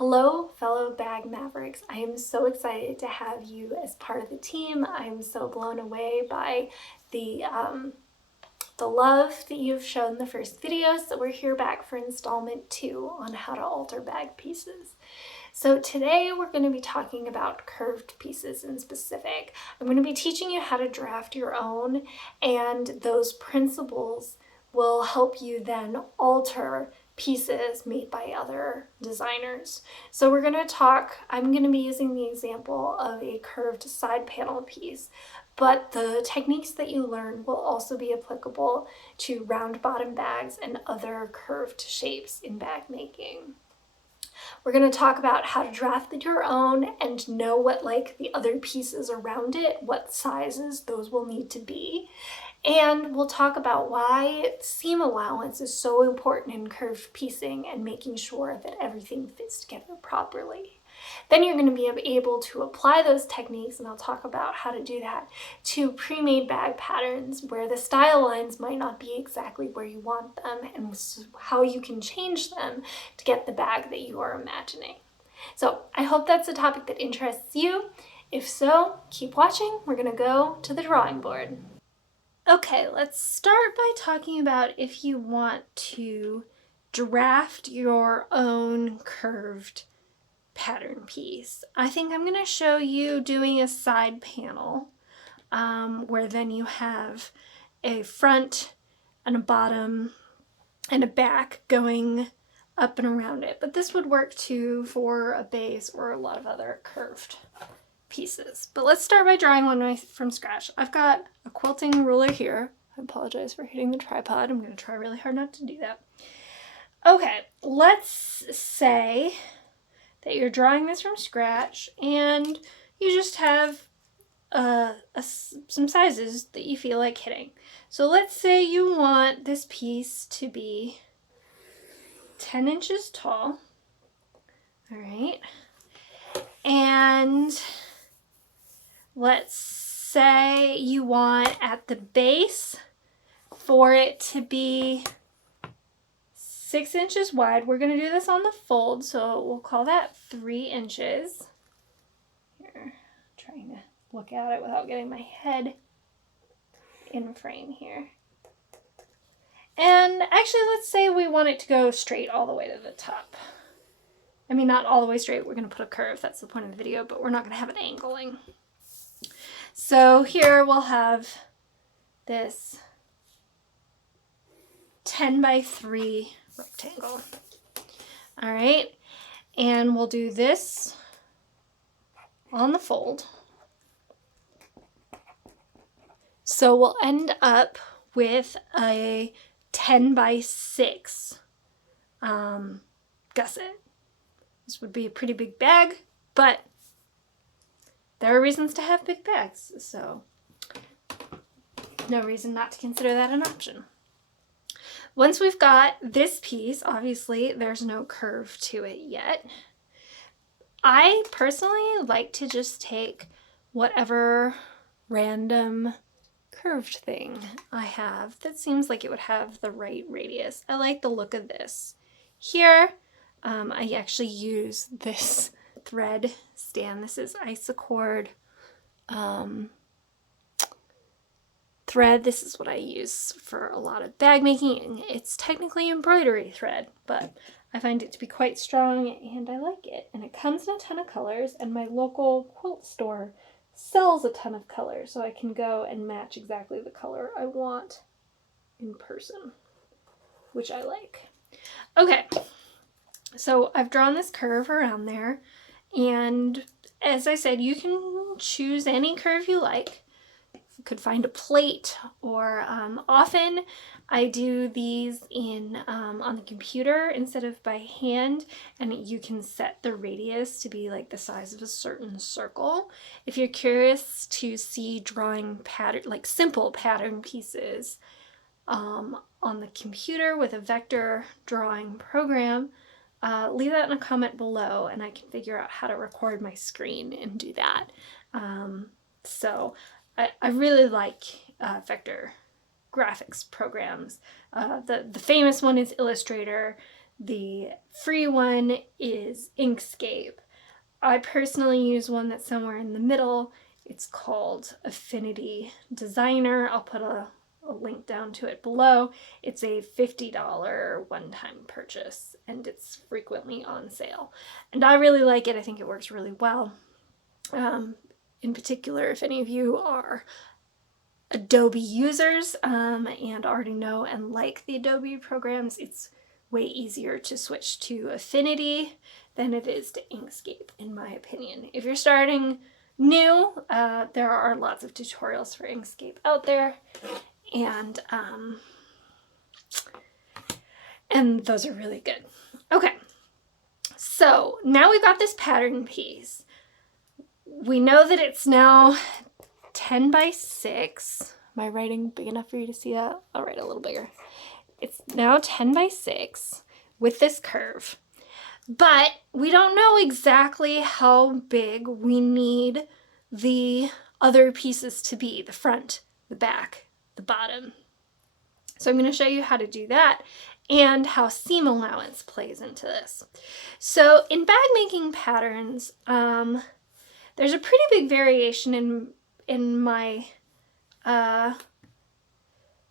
Hello, fellow bag mavericks. I am so excited to have you as part of the team. I'm so blown away by the love that you've shown the first videos, that we're here back for installment 2 on how to alter bag pieces. So today we're going to be talking about curved pieces in specific. I'm going to be teaching you how to draft your own, and those principles will help you then alter pieces made by other designers. So I'm going to be using the example of a curved side panel piece, but the techniques that you learn will also be applicable to round bottom bags and other curved shapes in bag making. We're going to talk about how to draft your own and know what the other pieces around it, what sizes those will need to be. And we'll talk about why seam allowance is so important in curved piecing and making sure that everything fits together properly. Then you're going to be able to apply those techniques, and I'll talk about how to do that, to pre-made bag patterns where the style lines might not be exactly where you want them and how you can change them to get the bag that you are imagining. So I hope that's a topic that interests you. If so, keep watching. We're going to go to the drawing board. Okay, let's start by talking about if you want to draft your own curved pattern piece. I think I'm going to show you doing a side panel where then you have a front and a bottom and a back going up and around it. But this would work too for a base or a lot of other curved pieces. But let's start by drawing one from scratch. I've got a quilting ruler here. I apologize for hitting the tripod. I'm going to try really hard not to do that. Okay, let's say that you're drawing this from scratch and you just have some sizes that you feel like hitting. So let's say you want this piece to be 10 inches tall. All right. And let's say you want at the base for it to be 6 inches wide. We're going to do this on the fold, so we'll call that 3 inches. Here, trying to look at it without getting my head in frame here. And actually, let's say we want it to go straight all the way to the top. I mean, not all the way straight. We're going to put a curve. That's the point of the video, but we're not going to have it angling. So here we'll have this 10 by 3 rectangle. All right, and we'll do this on the fold. So we'll end up with a 10 by 6 gusset. This would be a pretty big bag, but there are reasons to have big bags, so no reason not to consider that an option. Once we've got this piece, obviously there's no curve to it yet. I personally like to just take whatever random curved thing I have that seems like it would have the right radius. I like the look of this. Here, I actually use this thread stand. This is Isacord thread. This is what I use for a lot of bag making. It's technically embroidery thread, but I find it to be quite strong and I like it. And it comes in a ton of colors, and my local quilt store sells a ton of colors, so I can go and match exactly the color I want in person, which I like. Okay, so I've drawn this curve around there, and as I said, you can choose any curve you like. You could find a plate, or often I do these on the computer instead of by hand, and you can set the radius to be like the size of a certain circle. If you're curious to see drawing pattern, like simple pattern pieces on the computer with a vector drawing program, leave that in a comment below and I can figure out how to record my screen and do that. So I really like vector graphics programs. The famous one is Illustrator. The free one is Inkscape. I personally use one that's somewhere in the middle. It's called Affinity Designer. I'll put a link down to it below. It's a $50 one-time purchase, and it's frequently on sale. And I really like it. I think it works really well. In particular, if any of you are Adobe users and already know and like the Adobe programs, it's way easier to switch to Affinity than it is to Inkscape, in my opinion. If you're starting new, there are lots of tutorials for Inkscape out there, and those are really good. Okay, so now we've got this pattern piece. We know that it's now 10 by 6. Am I writing big enough for you to see that? I'll write a little bigger. It's now 10 by 6 with this curve, but we don't know exactly how big we need the other pieces to be, the front, the back, the bottom. So I'm going to show you how to do that and how seam allowance plays into this. So in bag making patterns, there's a pretty big variation in my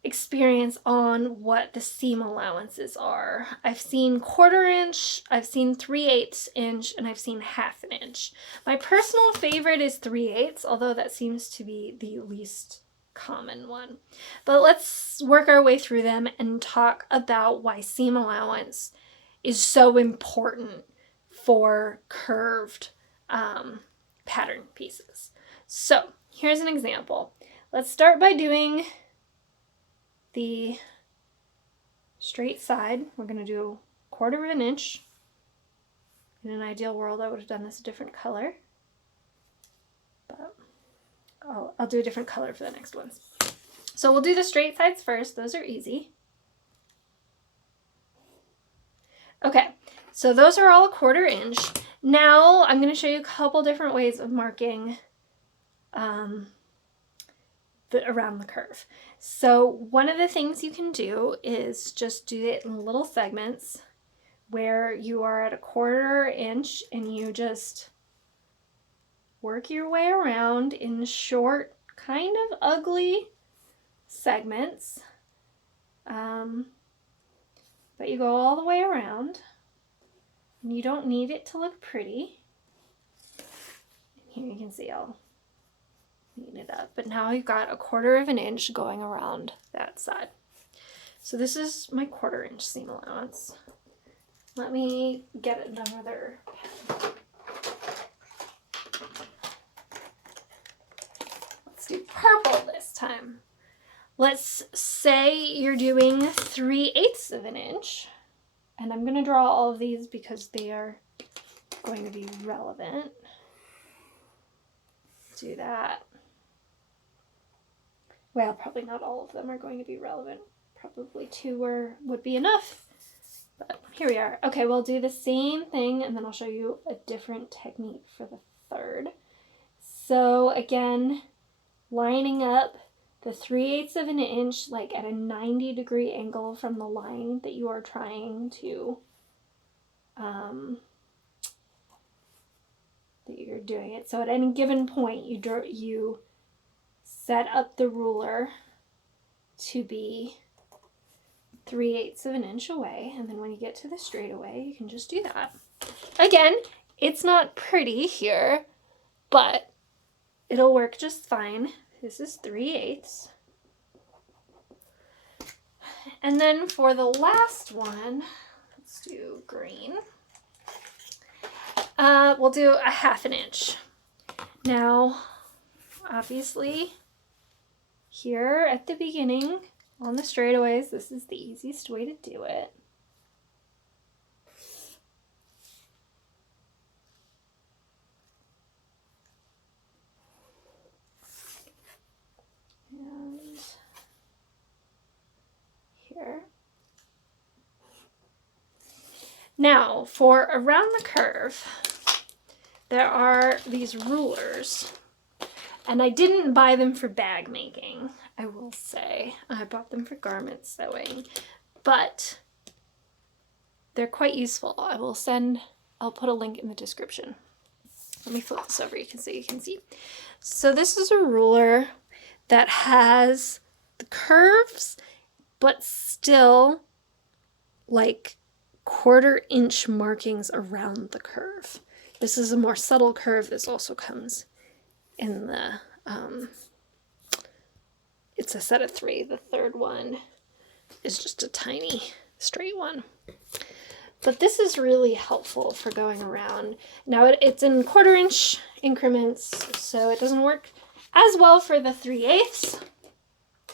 experience on what the seam allowances are. I've seen 1/4 inch, I've seen 3/8 inch, and I've seen 1/2 inch. My personal favorite is 3/8, although that seems to be the least common one. But let's work our way through them and talk about why seam allowance is so important for curved pattern pieces. So here's an example. Let's start by doing the straight side. We're going to do 1/4 inch. In an ideal world, I would have done this a different color, but I'll do a different color for the next ones. So we'll do the straight sides first. Those are easy. Okay, so those are all 1/4 inch. Now I'm going to show you a couple different ways of marking around the curve. So one of the things you can do is just do it in little segments where you are at 1/4 inch and you just work your way around in short, kind of ugly segments. But you go all the way around, and you don't need it to look pretty. Here you can see I'll neaten it up, but now you've got 1/4 inch going around that side. So this is my 1/4 inch seam allowance. Let me get another pen. Let's do purple this time. Let's say you're doing 3/8 inch, and I'm going to draw all of these because they are going to be relevant. Do that. Well, probably not all of them are going to be relevant. Probably 2 would be enough. But here we are. Okay, we'll do the same thing, and then I'll show you a different technique for the 3rd. So again, lining up the 3/8 inch like at a 90-degree angle from the line that you are trying to that you're doing it. So at any given point, you set up the ruler to be 3/8 inch away, and then when you get to the straightaway, you can just do that. Again, it's not pretty here, but it'll work just fine. This is 3/8. And then for the last one, let's do green. We'll do a 1/2 inch. Now, obviously, here at the beginning on the straightaways, this is the easiest way to do it. And here. Now, for around the curve, there are these rulers, and I didn't buy them for bag making, I will say. I bought them for garment sewing, but they're quite useful. I'll put a link in the description. Let me flip this over so you can see. So this is a ruler that has the curves, but still like 1/4 inch markings around the curve. This is a more subtle curve. This also comes in the, it's a set of 3. The third one is just a tiny straight one. But this is really helpful for going around. Now it's in 1/4 inch increments, so it doesn't work as well for the 3/8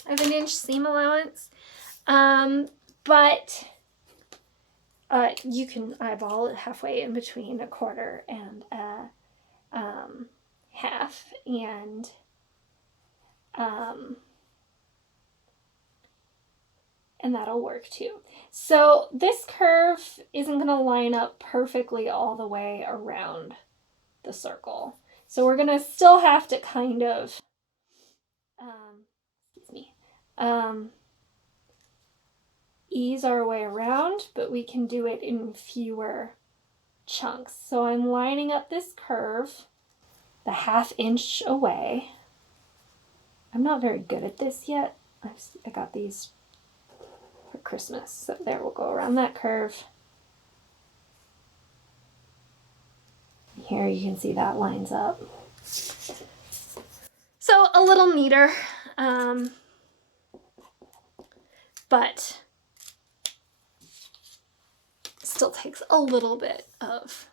of an inch seam allowance. But you can eyeball it halfway in between 1/4 and a half, and that'll work too. So this curve isn't going to line up perfectly all the way around the circle. So we're going to still have to kind of, ease our way around, but we can do it in fewer chunks. So I'm lining up this curve the 1/2 inch away. I'm not very good at this yet. I got these for Christmas. So there, we'll go around that curve. Here you can see that lines up. So a little neater, but still takes a little bit of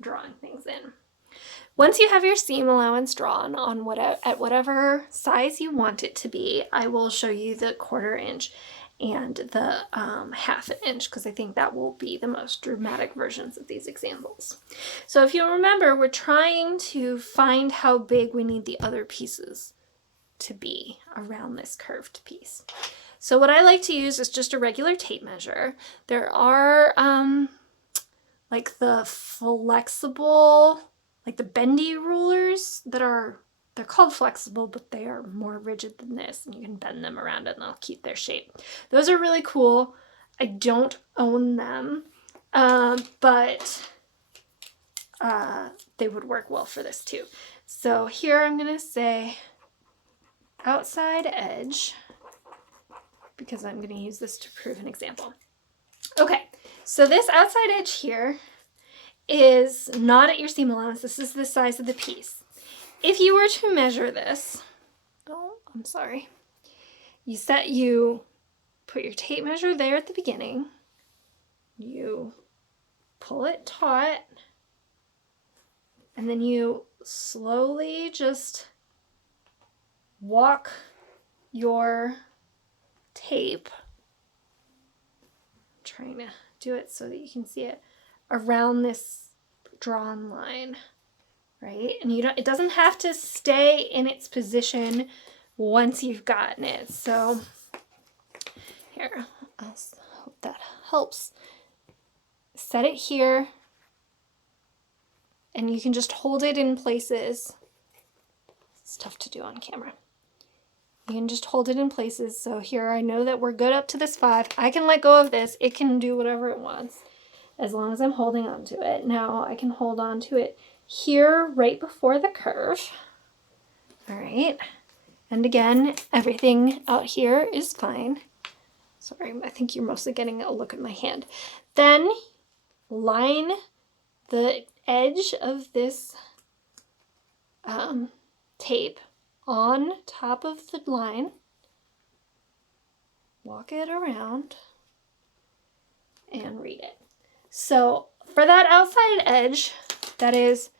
drawing things in. Once you have your seam allowance drawn on at whatever size you want it to be, I will show you the 1/4 inch and the 1/2 inch, because I think that will be the most dramatic versions of these examples. So if you remember, we're trying to find how big we need the other pieces to be around this curved piece. So what I like to use is just a regular tape measure. There are like the flexible, like the bendy rulers they're called flexible, but they are more rigid than this, and you can bend them around and they'll keep their shape. Those are really cool. I don't own them, but they would work well for this too. So here I'm going to say outside edge, because I'm going to use this to prove an example. Okay, so this outside edge here is not at your seam allowance. This is the size of the piece. If you were to measure this, you put your tape measure there at the beginning, you pull it taut, and then you slowly just walk your tape, I'm trying to do it so that you can see it, around this drawn line, right? And it doesn't have to stay in its position once you've gotten it. So here, I hope that helps. Set it here, and you can just hold it in places. It's tough to do on camera. You can just hold it in places. So here I know that we're good up to this 5. I can let go of this. It can do whatever it wants as long as I'm holding on to it. Now I can hold on to it here right before the curve. All right. And again, everything out here is fine. Sorry, I think you're mostly getting a look at my hand. Then line the edge of this tape on top of the line, walk it around, and read it. So for that outside edge, that is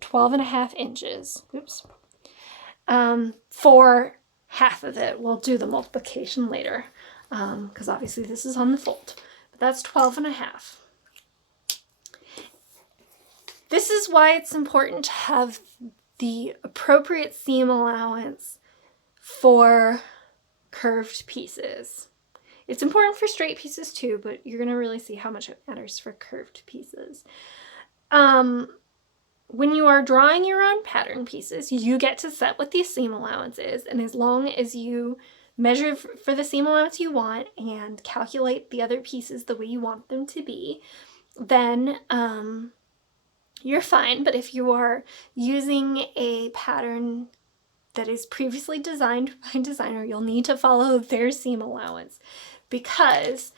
12.5 inches. Oops. For half of it, we'll do the multiplication later, because obviously this is on the fold, but that's 12.5. This is why it's important to have the appropriate seam allowance for curved pieces. It's important for straight pieces too, but you're going to really see how much it matters for curved pieces. When you are drawing your own pattern pieces, you get to set what the seam allowance is, and as long as you measure for the seam allowance you want and calculate the other pieces the way you want them to be, then you're fine. But if you are using a pattern that is previously designed by a designer, you'll need to follow their seam allowance, because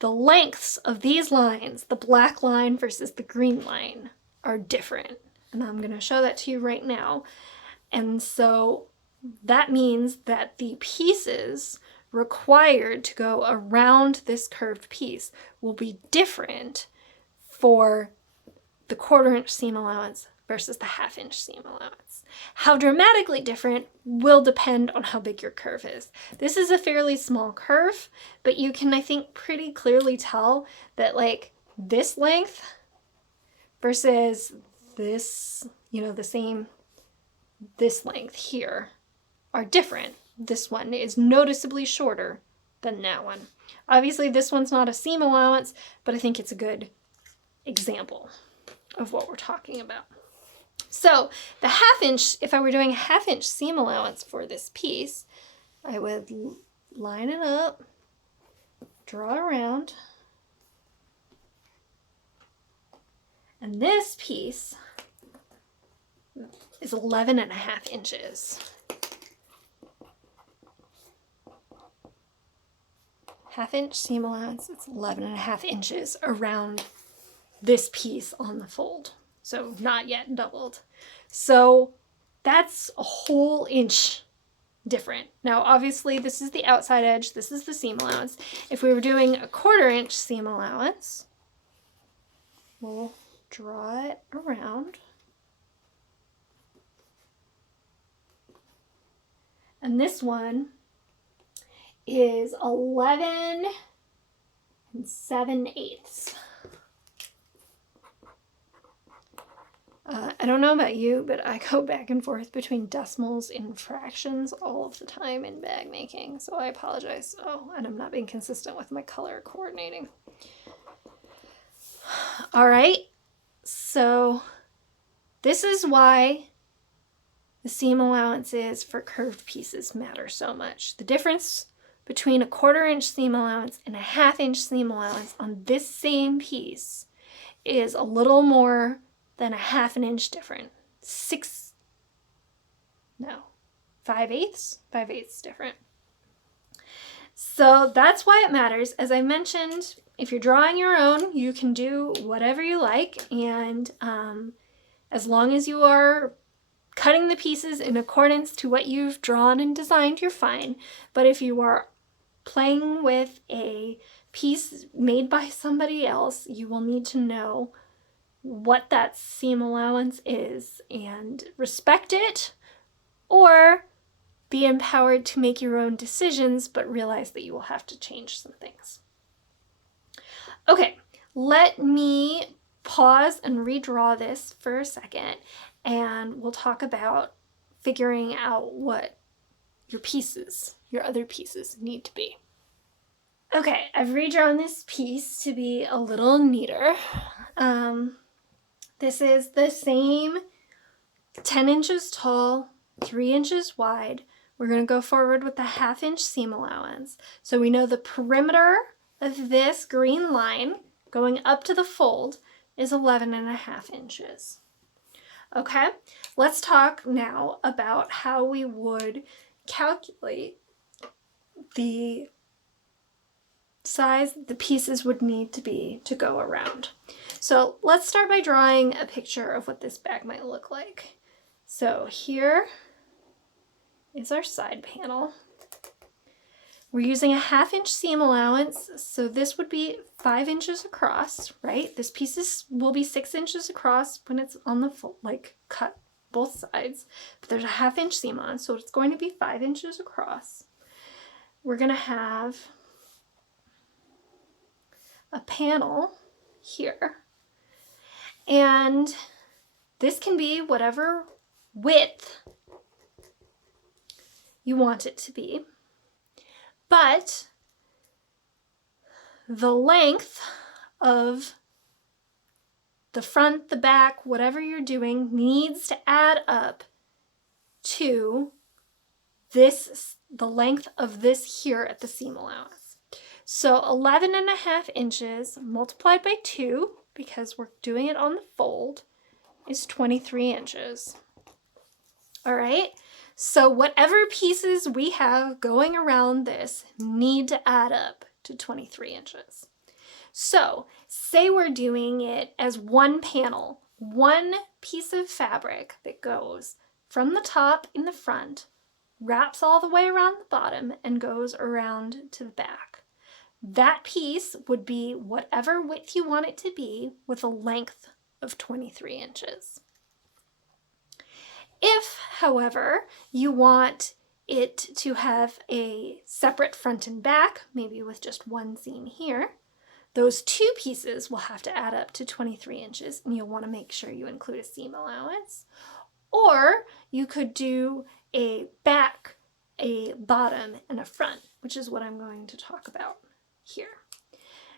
the lengths of these lines, the black line versus the green line, are different. And I'm going to show that to you right now. And so that means that the pieces required to go around this curved piece will be different for the 1/4 inch seam allowance versus the 1/2 inch seam allowance. How dramatically different will depend on how big your curve is. This is a fairly small curve, but you can, I think, pretty clearly tell that like this length versus this, you know, the same, this length here are different. This one is noticeably shorter than that one. Obviously this one's not a seam allowance, but I think it's a good example of what we're talking about. So the 1/2 inch, if I were doing a 1/2 inch seam allowance for this piece, I would line it up, draw around, and this piece is 11.5 inches. 1/2 inch seam allowance, it's 11.5 inches around this piece on the fold. So not yet doubled. So that's a whole inch different. Now, obviously this is the outside edge, this is the seam allowance. If we were doing a 1/4 inch seam allowance, we'll draw it around. And this one is 11 7/8. I don't know about you, but I go back and forth between decimals and fractions all of the time in bag making, so I apologize. Oh, and I'm not being consistent with my color coordinating. All right, so this is why the seam allowances for curved pieces matter so much. The difference between a 1/4 inch seam allowance and a 1/2 inch seam allowance on this same piece is a little more than a 1/2 inch different. 5/8 different. So that's why it matters. As I mentioned, if you're drawing your own, you can do whatever you like, and as long as you are cutting the pieces in accordance to what you've drawn and designed, you're fine. But if you are playing with a piece made by somebody else, you will need to know what that seam allowance is and respect it, or be empowered to make your own decisions, but realize that you will have to change some things. Okay, let me pause and redraw this for a second, and we'll talk about figuring out what your pieces, your other pieces, need to be. Okay, I've redrawn this piece to be a little neater. This is the same 10 inches tall, 3 inches wide. We're going to go forward with the 1/2 inch seam allowance. So we know the perimeter of this green line going up to the fold is 11.5 inches. Okay, let's talk now about how we would calculate the size the pieces would need to be to go around. So let's start by drawing a picture of what this bag might look like. So here is our side panel. We're using a 1/2 inch seam allowance, so this would be 5 inches across, right? This piece will be 6 inches across when it's on the fold, like cut both sides, but there's a 1/2 inch seam on, so it's going to be 5 inches across. We're going to have a panel here, and this can be whatever width you want it to be, but the length of the front, the back, whatever you're doing, needs to add up to the length of this here at the seam allowance. So 11.5 inches multiplied by 2, because we're doing it on the fold, is 23 inches. All right, so whatever pieces we have going around this need to add up to 23 inches. So say we're doing it as one panel, one piece of fabric that goes from the top in the front, wraps all the way around the bottom, and goes around to the back. That piece would be whatever width you want it to be with a length of 23 inches. If, however, you want it to have a separate front and back, maybe with just one seam here, those two pieces will have to add up to 23 inches, and you'll want to make sure you include a seam allowance. Or you could do a back, a bottom, and a front, which is what I'm going to talk about here.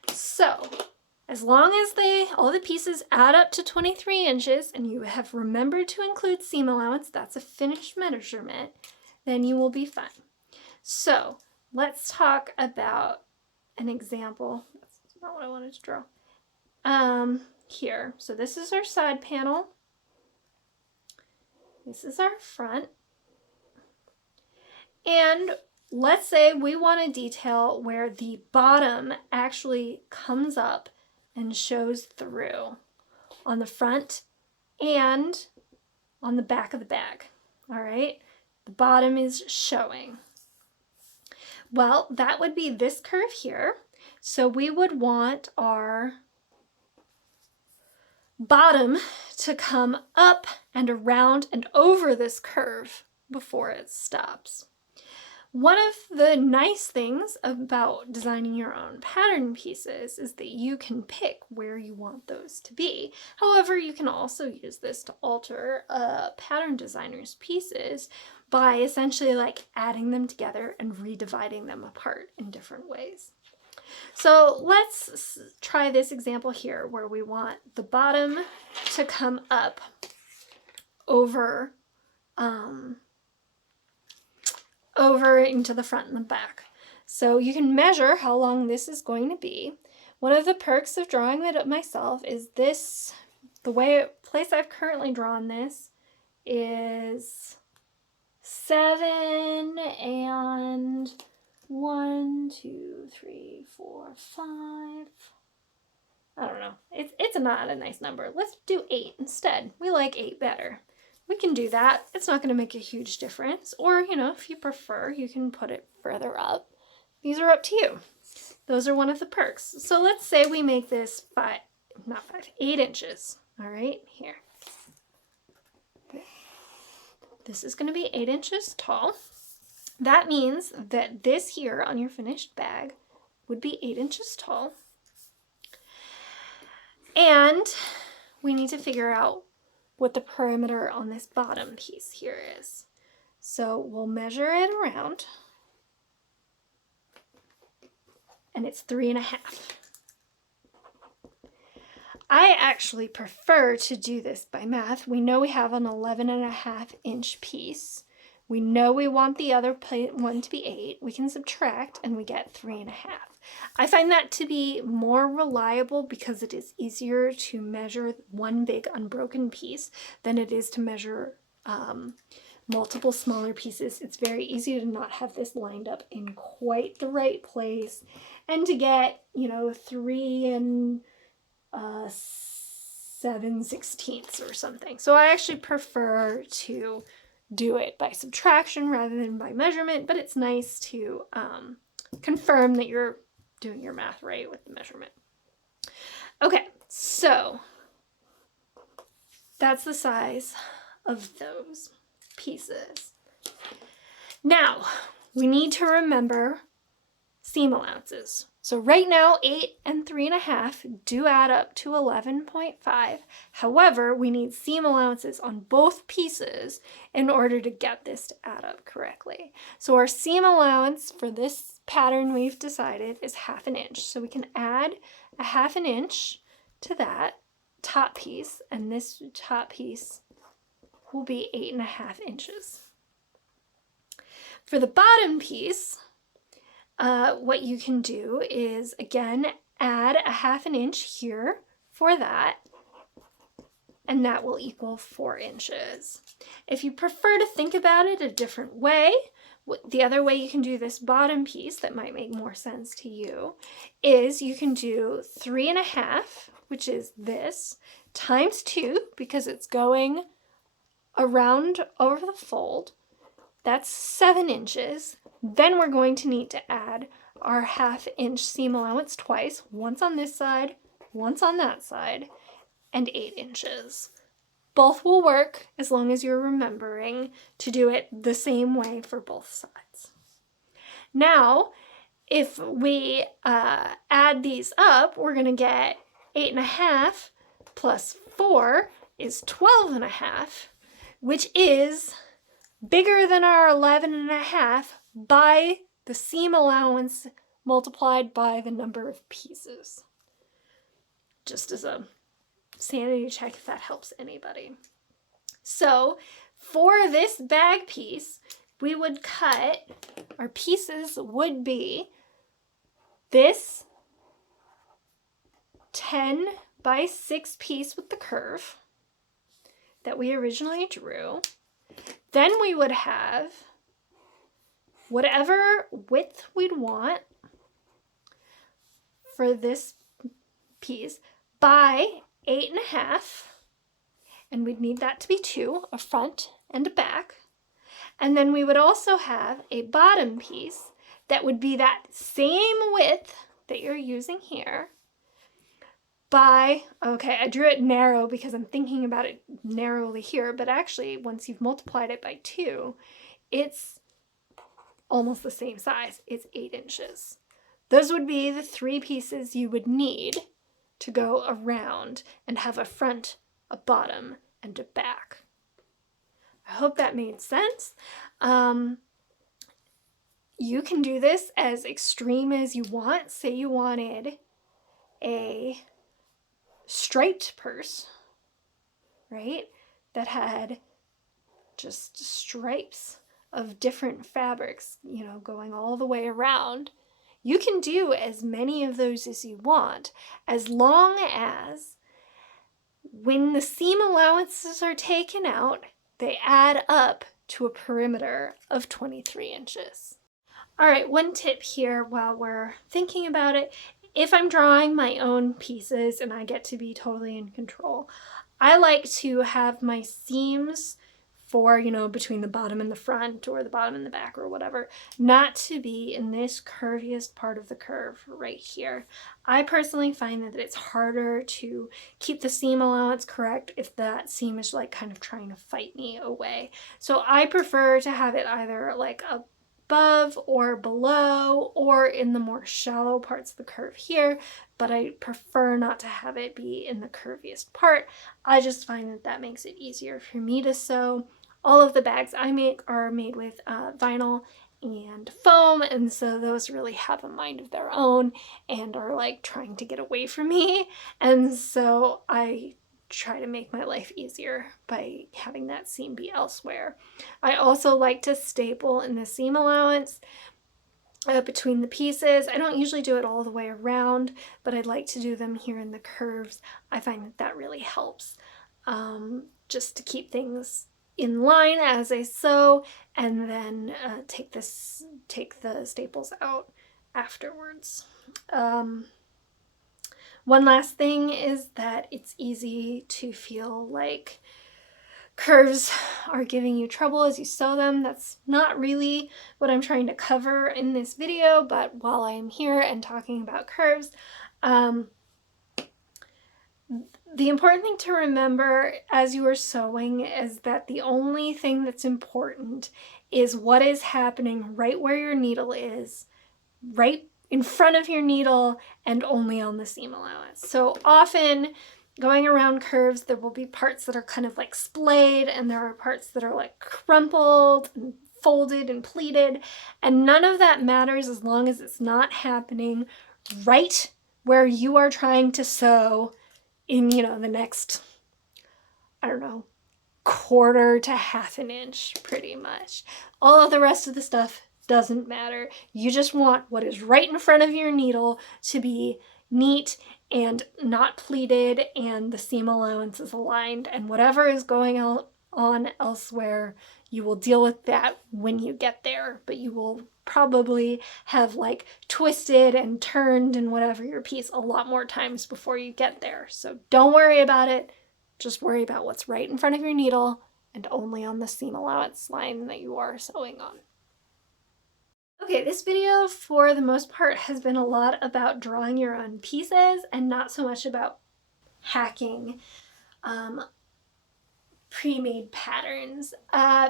So as long as all the pieces add up to 23 inches and you have remembered to include seam allowance, that's a finished measurement, then you will be fine. So let's talk about an example. That's not what I wanted to draw. Here, so this is our side panel. This is our front. And let's say we want a detail where the bottom actually comes up and shows through on the front and on the back of the bag. All right, the bottom is showing. Well, that would be this curve here. So we would want our bottom to come up and around and over this curve before it stops. One of the nice things about designing your own pattern pieces is that you can pick where you want those to be. However, you can also use this to alter a pattern designer's pieces by essentially like adding them together and redividing them apart in different ways. So let's try this example here where we want the bottom to come up over into the front and the back. So you can measure how long this is going to be. One of the perks of drawing it up myself is this, place I've currently drawn this is 7 and 1, 2, 3, 4, 5. I don't know. It's not a nice number. Let's do 8 instead. We like 8 better. We can do that. It's not going to make a huge difference. Or, if you prefer, you can put it further up. These are up to you. Those are one of the perks. So let's say we make this 8 inches. All right, here. This is going to be 8 inches tall. That means that this here on your finished bag would be 8 inches tall. And we need to figure out what the perimeter on this bottom piece here is. So we'll measure it around, and it's 3.5. I actually prefer to do this by math. We know we have an 11.5 inch piece. We know we want the other one to be 8. We can subtract and we get 3.5. I find that to be more reliable because it is easier to measure one big unbroken piece than it is to measure multiple smaller pieces. It's very easy to not have this lined up in quite the right place and to get, 3 7/16 or something. So I actually prefer to do it by subtraction rather than by measurement, but it's nice to confirm that you're doing your math right with the measurement. Okay, so that's the size of those pieces. Now, we need to remember seam allowances. So right now, 8 and 3.5 do add up to 11.5. However, we need seam allowances on both pieces in order to get this to add up correctly. So our seam allowance for this pattern we've decided is 1/2 inch. So we can add a 1/2 inch to that top piece, and this top piece will be 8.5 inches. For the bottom piece, what you can do is, again, add a 1/2 inch here for that, and that will equal 4 inches. If you prefer to think about it a different way, the other way you can do this bottom piece that might make more sense to you is you can do 3.5, which is this, times 2, because it's going around over the fold. That's 7 inches. Then we're going to need to add our 1/2 inch seam allowance twice, once on this side, once on that side, and 8 inches. Both will work as long as you're remembering to do it the same way for both sides. Now, if we add these up, we're going to get 8.5 plus 4 is 12.5, which is bigger than our 11.5 by the seam allowance multiplied by the number of pieces. Just as a sanity check, if that helps anybody. So for this bag piece, we would cut, our pieces would be this 10 by 6 piece with the curve that we originally drew. Then we would have whatever width we'd want for this piece by 8.5, and we'd need that to be 2, a front and a back. And then we would also have a bottom piece that would be that same width that you're using here by, okay, I drew it narrow because I'm thinking about it narrowly here, but actually once you've multiplied it by 2, it's almost the same size. It's 8 inches. Those would be the 3 pieces you would need to go around and have a front, a bottom, and a back. I hope that made sense. You can do this as extreme as you want. Say you wanted a striped purse, right, that had just stripes of different fabrics, you know, going all the way around. You can do as many of those as you want, as long as when the seam allowances are taken out, they add up to a perimeter of 23 inches. All right, one tip here while we're thinking about it. If I'm drawing my own pieces and I get to be totally in control, I like to have my seams for, you know, between the bottom and the front or the bottom and the back or whatever, not to be in this curviest part of the curve right here. I personally find that it's harder to keep the seam allowance correct if that seam is like kind of trying to fight me away. So I prefer to have it either like above or below or in the more shallow parts of the curve here, but I prefer not to have it be in the curviest part. I just find that that makes it easier for me to sew. All of the bags I make are made with vinyl and foam, and so those really have a mind of their own and are like trying to get away from me, and so I try to make my life easier by having that seam be elsewhere. I also like to staple in the seam allowance between the pieces. I don't usually do it all the way around, but I'd like to do them here in the curves. I find that that really helps just to keep things in line as I sew, and then take the staples out afterwards. One last thing is that it's easy to feel like curves are giving you trouble as you sew them. That's not really what I'm trying to cover in this video, but while I am here and talking about curves, the important thing to remember as you are sewing is that the only thing that's important is what is happening right where your needle is, right in front of your needle, and only on the seam allowance. So often going around curves, there will be parts that are kind of like splayed, and there are parts that are like crumpled and folded and pleated, and none of that matters as long as it's not happening right where you are trying to sew in, you know, the next, I don't know, 1/4 to 1/2 inch, pretty much. All of the rest of the stuff doesn't matter. You just want what is right in front of your needle to be neat and not pleated, and the seam allowance is aligned, and whatever is going on elsewhere, you will deal with that when you get there, but you will probably have like twisted and turned and whatever your piece a lot more times before you get there. So don't worry about it. Just worry about what's right in front of your needle and only on the seam allowance line that you are sewing on. Okay, this video for the most part has been a lot about drawing your own pieces and not so much about hacking pre-made patterns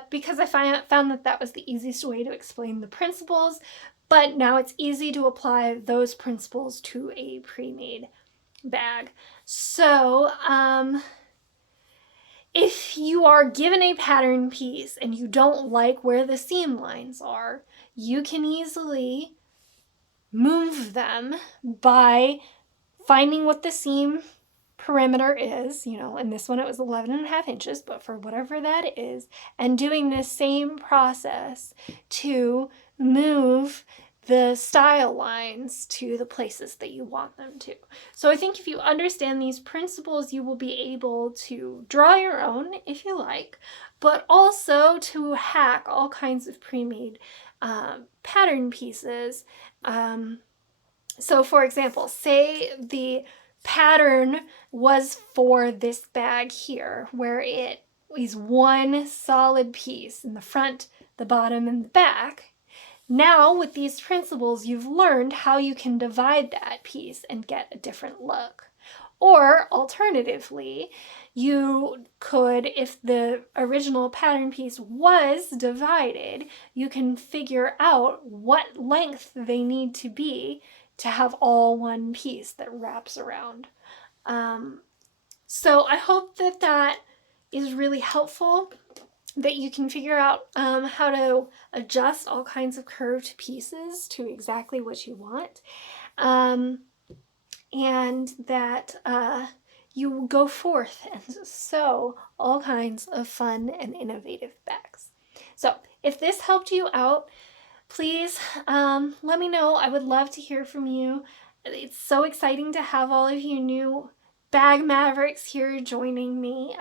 because I found that was the easiest way to explain the principles, but now it's easy to apply those principles to a pre-made bag. So if you are given a pattern piece and you don't like where the seam lines are, you can easily move them by finding what the seam perimeter is, in this one it was 11.5 inches, but for whatever that is, and doing the same process to move the style lines to the places that you want them to. So I think if you understand these principles, you will be able to draw your own if you like, but also to hack all kinds of pre-made pattern pieces. So for example, say the pattern was for this bag here, where it is one solid piece in the front, the bottom, and the back. Now with these principles, you've learned how you can divide that piece and get a different look. Or alternatively, you could, if the original pattern piece was divided, you can figure out what length they need to be to have all one piece that wraps around. So I hope that is really helpful, that you can figure out how to adjust all kinds of curved pieces to exactly what you want, and that you go forth and sew all kinds of fun and innovative bags. So if this helped you out, please let me know. I would love to hear from you. It's so exciting to have all of you new bag mavericks here joining me.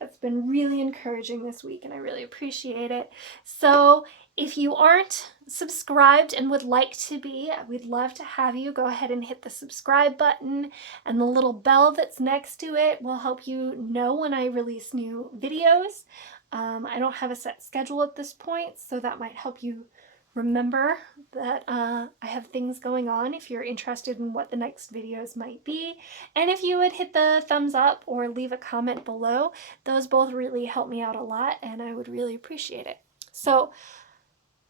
It's been really encouraging this week, and I really appreciate it. So if you aren't subscribed and would like to be, we'd love to have you. Go ahead and hit the subscribe button, and the little bell that's next to it will help you know when I release new videos. I don't have a set schedule at this point, so that might help you remember that I have things going on if you're interested in what the next videos might be. And if you would hit the thumbs up or leave a comment below, those both really help me out a lot, and I would really appreciate it. So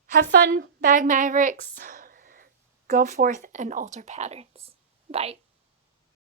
have fun, bag mavericks. Go forth and alter patterns. Bye.